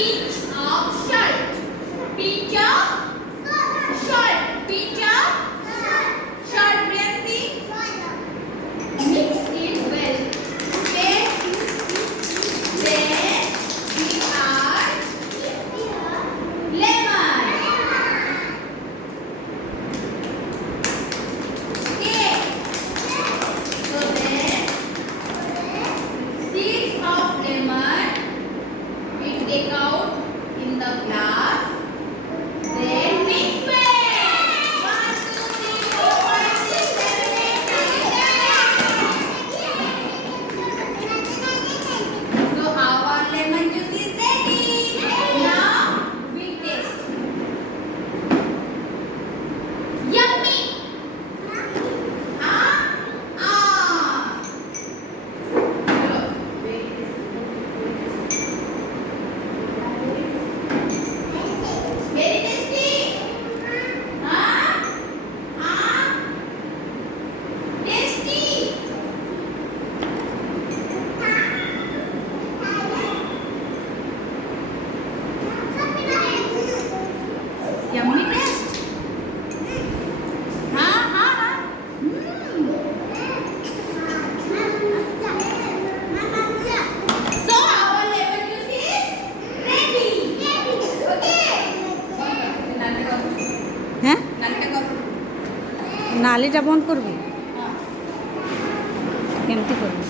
Pinch of salt. Pinch of salt. Pinch of salt. Priyansi. Mix it well. Okay. Then we add lemon. Okay. So then seeds of lemon we take out in the glass. Then mix well. 1, 2, 3, 4, 5, 6, 7, 8, 9, 10. So our lemon juice is ready. Now we taste. Yummy. Ah. Chalo. Very tasty. Tasty. Yummy taste. So our lemon juice is ready. Okay. হ্যাঁ নালটা কর। নালিটা বন্ধ করবি হ্যাঁ। কেমতি করবি